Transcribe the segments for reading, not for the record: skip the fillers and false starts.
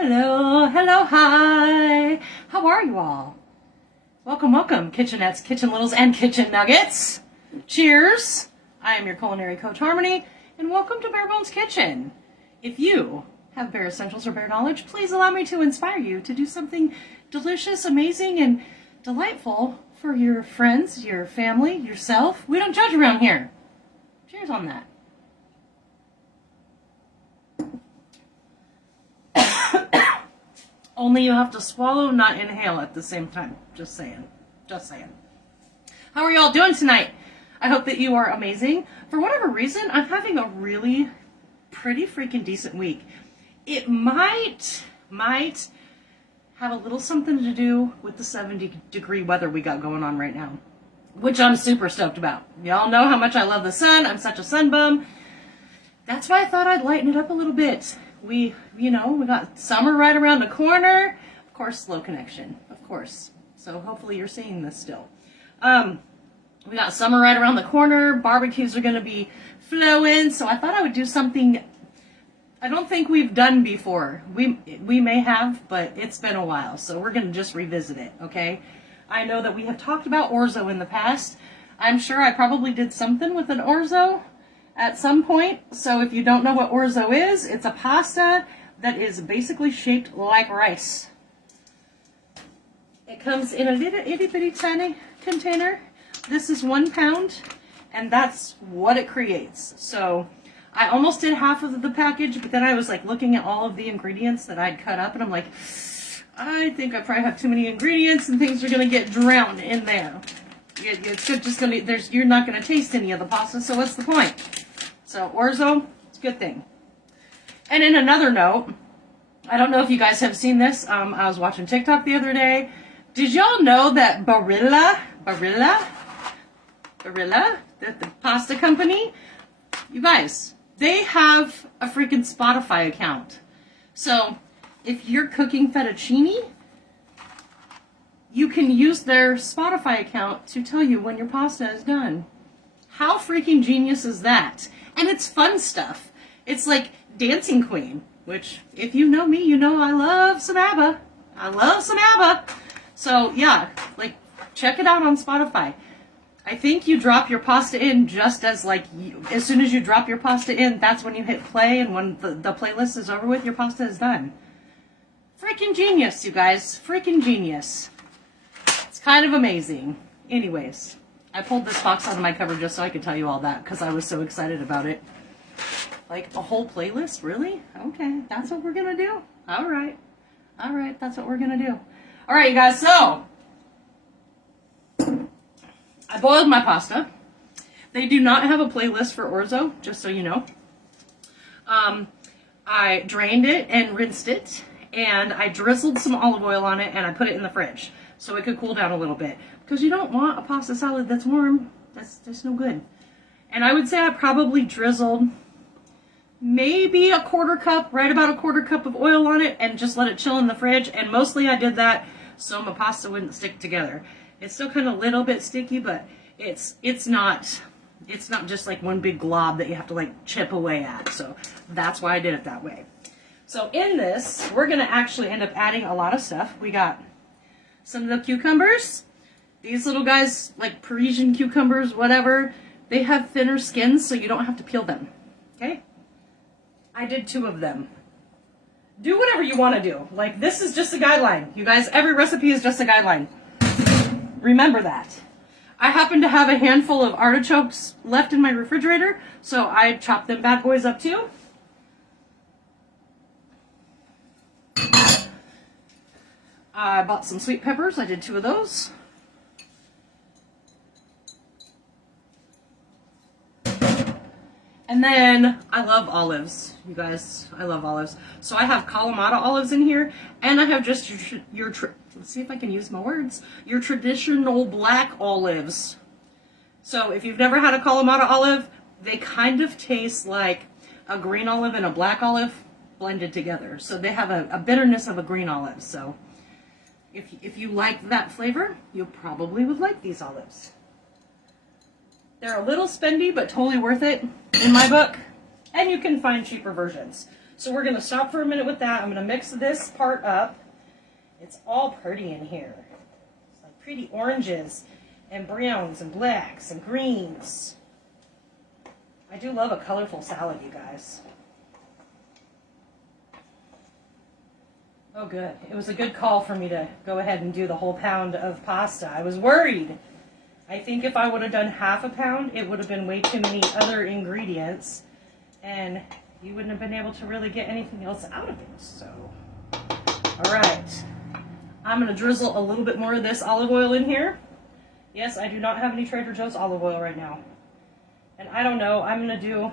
Hello, hello, hi. How are you all? Welcome, welcome, kitchenettes, kitchen littles, and kitchen nuggets. Cheers. I am your culinary coach, Harmony, and welcome to Bare Bones Kitchen. If you have bare essentials or bare knowledge, please allow me to inspire you to do something delicious, amazing, and delightful for your friends, your family, yourself. We don't judge around here. Cheers on that. Only you have to swallow, not inhale at the same time. Just saying. Just saying. How are y'all doing tonight? I hope that you are amazing. For whatever reason, I'm having a really pretty freaking decent week. It might have a little something to do with the 70-degree weather we got going on right now, which I'm super stoked about. Y'all know how much I love the sun. I'm such a sun bum. That's why I thought I'd lighten it up a little bit. We got summer right around the corner. Of course, slow connection, of course. So hopefully you're seeing this still. We got summer right around the corner. Barbecues are going to be flowing. So I thought I would do something I don't think we've done before. We may have, but it's been a while. So we're going to just revisit it, okay? I know that we have talked about orzo in the past. I'm sure I probably did something with an orzo at some point. So if you don't know what orzo is, it's a pasta that is basically shaped like rice. It comes in a little itty bitty tiny container. This is 1 pound, and that's what it creates. So I almost did half of the package, but then I was like looking at all of the ingredients that I'd cut up, and I'm like, I think I probably have too many ingredients and things are gonna get drowned in there. It's just gonna, you're not gonna taste any of the pasta, so what's the point? So orzo, it's a good thing. And in another note, I don't know if you guys have seen this. I was watching TikTok the other day. Did y'all know that Barilla, the pasta company, you guys, they have a freaking Spotify account. So if you're cooking fettuccine, you can use their Spotify account to tell you when your pasta is done. How freaking genius is that? And it's fun stuff. It's like Dancing Queen, which if you know me, you know I love some ABBA. I love some ABBA. So yeah, like check it out on Spotify. I think you drop your pasta in just as as soon as you drop your pasta in, that's when you hit play, and when the playlist is over with, your pasta is done. Freaking genius, you guys. Freaking genius. It's kind of amazing. Anyways, I pulled this box out of my cupboard just so I could tell you all that because I was so excited about it. Like a whole playlist? Really? Okay, that's what we're gonna do? All right, that's what we're gonna do. All right, you guys, so I boiled my pasta. They do not have a playlist for orzo, just so you know. I drained it and rinsed it, and I drizzled some olive oil on it, and I put it in the fridge so it could cool down a little bit. Because you don't want a pasta salad that's warm. That's no good. And I would say I probably drizzled maybe a quarter cup, right about a quarter cup of oil on it, and just let it chill in the fridge. And mostly I did that so my pasta wouldn't stick together. It's still kind of a little bit sticky, but it's not just like one big glob that you have to like chip away at. So that's why I did it that way. So in this, we're gonna actually end up adding a lot of stuff. We got some of the cucumbers. These little guys, like Parisian cucumbers, whatever, they have thinner skins, so you don't have to peel them, okay? I did 2 of them. Do whatever you want to do. Like, this is just a guideline. You guys, every recipe is just a guideline. Remember that. I happen to have a handful of artichokes left in my refrigerator, so I chopped them bad boys up too. I bought some sweet peppers. I did 2 of those. And then I love olives, you guys. I love olives. So I have Kalamata olives in here, and I have just let's see if I can use my words, your traditional black olives. So if you've never had a Kalamata olive, they kind of taste like a green olive and a black olive blended together. So they have a bitterness of a green olive. So if you like that flavor, you probably would like these olives. They're a little spendy, but totally worth it in my book. And you can find cheaper versions. So we're gonna stop for a minute with that. I'm gonna mix this part up. It's all pretty in here. It's like pretty oranges and browns and blacks and greens. I do love a colorful salad, you guys. Oh, good. It was a good call for me to go ahead and do the whole pound of pasta. I was worried. I think if I would have done half a pound, it would have been way too many other ingredients, and you wouldn't have been able to really get anything else out of it. So, all right. I'm going to drizzle a little bit more of this olive oil in here. Yes, I do not have any Trader Joe's olive oil right now. And I don't know, I'm going to do,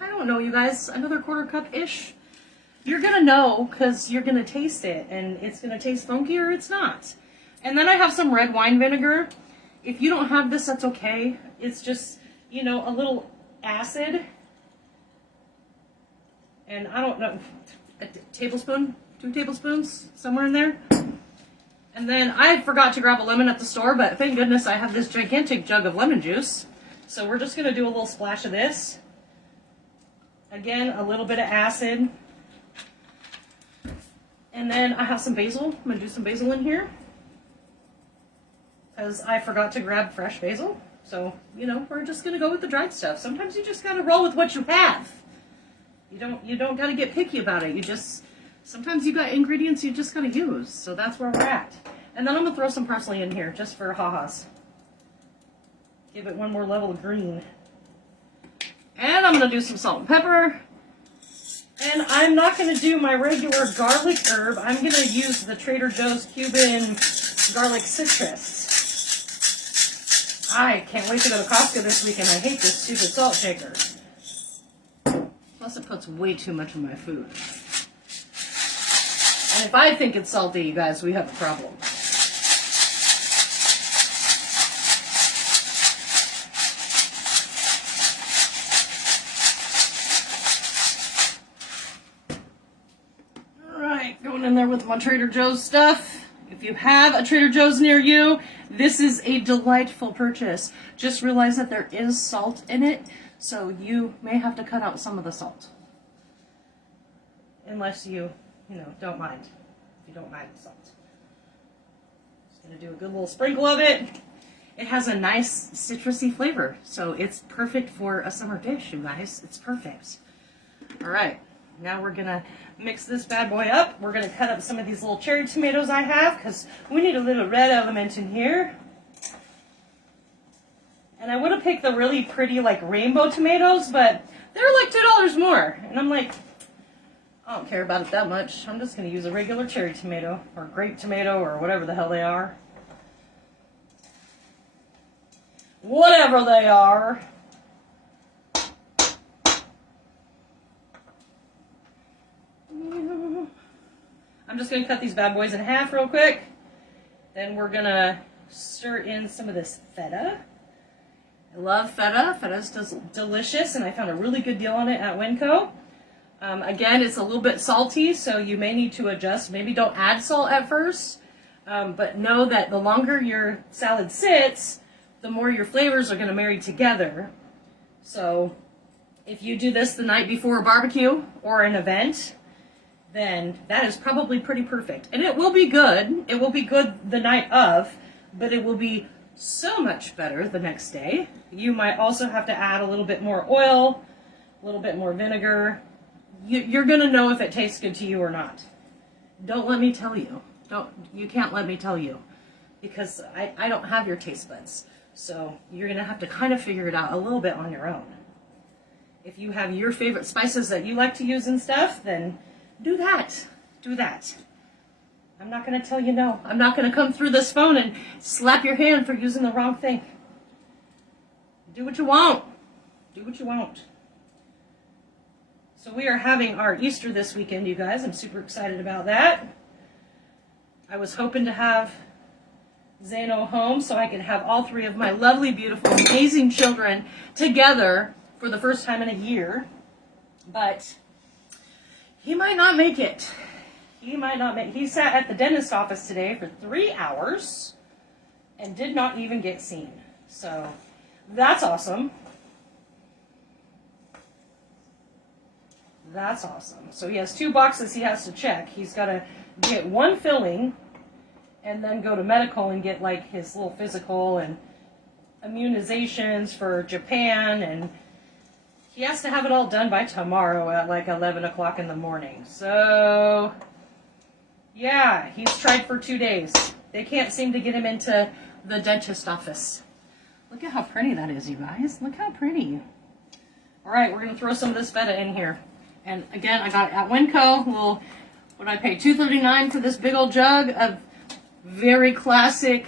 I don't know, you guys, another 1/4 cup-ish. You're going to know because you're going to taste it, and it's going to taste funky or it's not. And then I have some red wine vinegar. If you don't have this, that's okay. It's just, you know, a little acid. And I don't know, a tablespoon, 2 tablespoons, somewhere in there. And then I forgot to grab a lemon at the store, but thank goodness I have this gigantic jug of lemon juice. So we're just going to do a little splash of this. Again, a little bit of acid. And then I have some basil. I'm going to do some basil in here, because I forgot to grab fresh basil. So, you know, we're just going to go with the dried stuff. Sometimes you just got to roll with what you have. You don't got to get picky about it. You just, sometimes you got ingredients you just got to use. So that's where we're at. And then I'm going to throw some parsley in here just for ha-has. Give it one more level of green. And I'm going to do some salt and pepper. And I'm not going to do my regular garlic herb. I'm going to use the Trader Joe's Cuban garlic citrus. I can't wait to go to Costco this weekend. I hate this stupid salt shaker. Plus it puts way too much in my food. And if I think it's salty, you guys, we have a problem. In there with my Trader Joe's stuff. If you have a Trader Joe's near you, this is a delightful purchase. Just realize that there is salt in it, so you may have to cut out some of the salt. Unless you don't mind. If you don't mind the salt. Just gonna do a good little sprinkle of it. It has a nice citrusy flavor, so it's perfect for a summer dish, you guys. It's perfect. All right. Now we're going to mix this bad boy up. We're going to cut up some of these little cherry tomatoes I have, because we need a little red element in here. And I would have picked the really pretty like rainbow tomatoes, but they're like $2 more. And I'm like, I don't care about it that much. I'm just going to use a regular cherry tomato or grape tomato or whatever the hell they are. Whatever they are. I'm just going to cut these bad boys in half real quick. Then we're going to stir in some of this feta. I love feta. Feta's delicious, and I found a really good deal on it at Winco. Again, it's a little bit salty, so you may need to adjust. Maybe don't add salt at first, but know that the longer your salad sits, the more your flavors are going to marry together. So if you do this the night before a barbecue or an event, then that is probably pretty perfect. And it will be good. It will be good the night of, but it will be so much better the next day. You might also have to add a little bit more oil, a little bit more vinegar. You're going to know if it tastes good to you or not. Don't let me tell you. You can't let me tell you, because I don't have your taste buds. So you're going to have to kind of figure it out a little bit on your own. If you have your favorite spices that you like to use and stuff, then do that. Do that. I'm not going to tell you no. I'm not going to come through this phone and slap your hand for using the wrong thing. Do what you want. Do what you want. So we are having our Easter this weekend, you guys. I'm super excited about that. I was hoping to have Zano home so I could have all 3 of my lovely, beautiful, amazing children together for the first time in a year. But he might not make it. He sat at the dentist office today for 3 hours and did not even get seen. So that's awesome. That's awesome. So he has 2 boxes he has to check. He's got to get 1 filling and then go to medical and get like his little physical and immunizations for Japan, and he has to have it all done by tomorrow at like 11 o'clock in the morning. So yeah, he's tried for 2 days. They can't seem to get him into the dentist office. Look at how pretty that is, you guys. Look how pretty. All right, we're gonna throw some of this feta in here. And again, I got it at Winco. What did I pay? $2.39 for this big old jug of very classic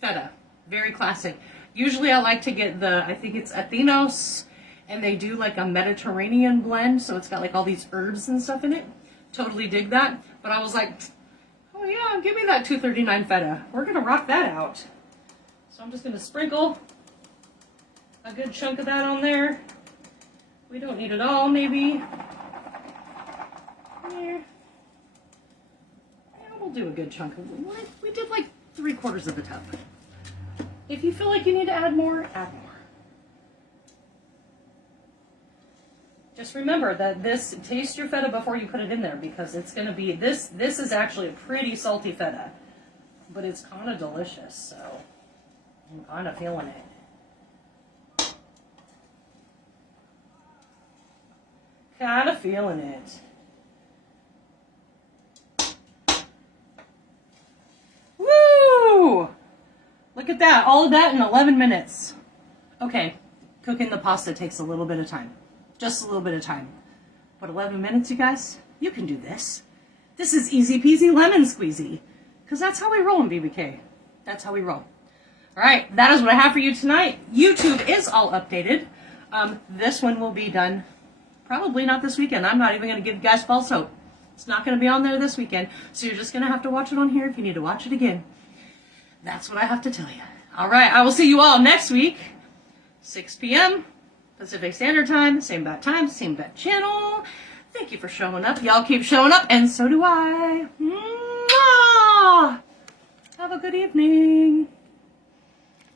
feta. Very classic. Usually I like to get I think it's Athenos, and they do like a Mediterranean blend, so it's got like all these herbs and stuff in it. Totally dig that. But I was like, oh yeah, give me that $2.39 feta. We're gonna rock that out. So I'm just gonna sprinkle a good chunk of that on there. We don't need it all, maybe. Here. Yeah, we'll do a good chunk of it. We did like 3/4 of a tub. If you feel like you need to add more, add more. Just remember that taste your feta before you put it in there, because it's going to be, this is actually a pretty salty feta, but it's kind of delicious, so I'm kind of feeling it. Kind of feeling it. Woo! Look at that, all of that in 11 minutes. Okay, cooking the pasta takes a little bit of time. Just a little bit of time. But 11 minutes, you guys, you can do this. This is easy peasy lemon squeezy. Because that's how we roll in BBK. That's how we roll. All right, that is what I have for you tonight. YouTube is all updated. This one will be done probably not this weekend. I'm not even going to give you guys false hope. It's not going to be on there this weekend. So you're just going to have to watch it on here if you need to watch it again. That's what I have to tell you. All right, I will see you all next week, 6 p.m. Pacific Standard Time, same bat time, same bat channel. Thank you for showing up. Y'all keep showing up, and so do I. Mwah! Have a good evening.